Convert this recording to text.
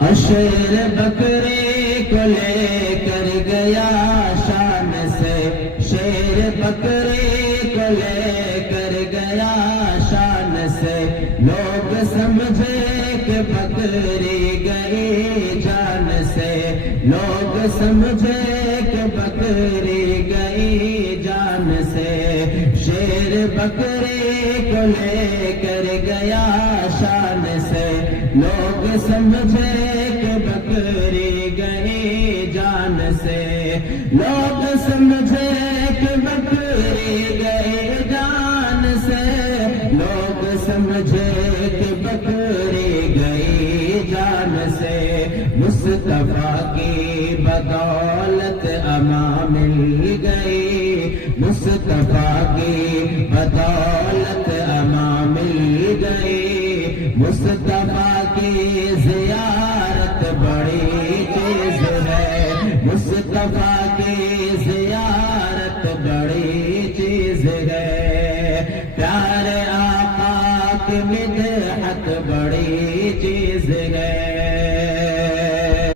شیر بکرے کو لے کر گیا شان سے، شیر بکرے کو لے کر گیا شان سے، لوگ سمجھے کہ بکری گئی جان سے، لوگ سمجھے کہ بکری گئی جان سے، شیر بکرے کو لے کر گیا شان سے، لوگ سمجھے کہ بکری گئی جان سے، لوگ سمجھے کہ بکری گئی جان سے، لوگ سمجھے کہ بکری گئی جان سے، مصطفیٰ کی بدولت اما مل گئی، مصطفیٰ کی بدولت اما مل گئی، مصطفیٰ کی زیارت بڑی چیز ہے، مصطفیٰ کی زیارت بڑی چیز ہے، پیارے آقا کی مدحت بڑی چیز